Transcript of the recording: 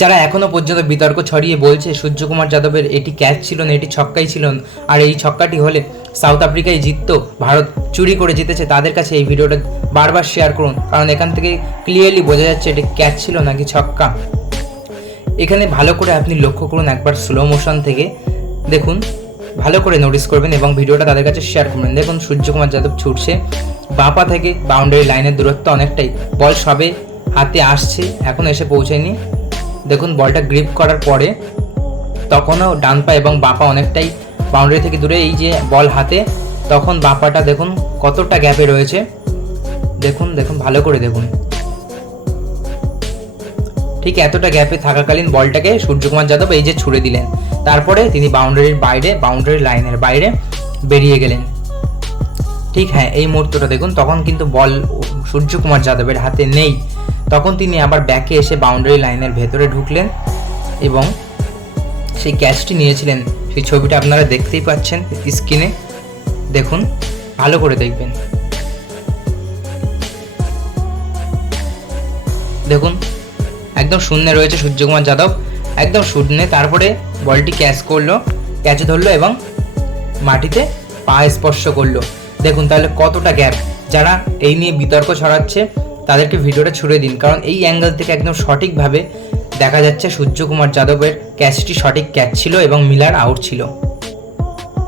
যারা এখনও পর্যন্ত বিতর্ক ছড়িয়ে বলছে, সূর্যকুমার যাদবের এটি ক্যাচ ছিল না, এটি ছক্কাই ছিল আর এই ছক্কাটি হলে সাউথ আফ্রিকায় জিততো, ভারত চুরি করে জিতেছে, তাদের কাছে এই ভিডিওটা বারবার শেয়ার করুন। কারণ এখান থেকে ক্লিয়ারলি বোঝা যাচ্ছে এটি ক্যাচ ছিল নাকি ছক্কা। এখানে ভালো করে আপনি লক্ষ্য করুন একবার স্লো মোশন থেকে। দেখুন, ভালো করে নোটিস করবেন এবং ভিডিওটা তাদের কাছে শেয়ার করবেন। দেখুন, সূর্যকুমার যাদব ছুটছে। বাপা থেকে বাউন্ডারি লাইনের দূরত্ব অনেকটাই। বল সবে হাতে আসছে, এখন এসে পৌঁছায়নি। দেখুন, বলটা গ্রিপ করার পরে তখনও ডান পা এবং বাপা অনেকটাই বাউন্ডারি থেকে দূরে, এই যে বল হাতে, তখন বাপাটা দেখুন কতটা গ্যাপে রয়েছে। দেখুন দেখুন, ভালো করে দেখুন। ঠিক এতটা গ্যাপে থাকাকালীন বলটাকে সূর্যকুমার যাদব এই যে ছুড়ে দিলেন। তারপরে তিনি বাউন্ডারির বাইরে বাউন্ডারি লাইনের বাইরে বেরিয়ে গেলেন। ঠিক হ্যাঁ এই মুহূর্তটা দেখুন, তখন কিন্তু বল সূর্যকুমার যাদবের হাতে নেই। তখন তিনি আবার ব্যাকে এসে বাউন্ডারি লাইনের ভেতরে ঢুকলেন এবং সেই ক্যাচটি নিয়েছিলেন। সেই ছবিটা আপনারা দেখতেই পাচ্ছেন স্ক্রিনে দেখুন, ভালো করে দেখবেন। দেখুন, একদম শূন্যে রয়েছে সূর্যকুমার যাদব। একদম শূন্যে, তারপরে বলটি ক্যাচ করল ক্যাচে ধরলো এবং মাটিতে পা স্পর্শ করল। দেখুন তাহলে কতটা গ্যাপ যারা এই নিয়ে বিতর্ক ছড়াচ্ছে তাদেরকে ভিডিওটা ছুড়ে দিন। কারণ এই অ্যাঙ্গেল থেকে একদম সঠিকভাবে দেখা যাচ্ছে সূর্যকুমার যাদবের ক্যাচটি সঠিক ক্যাচ ছিল এবং মিলার আউট ছিল।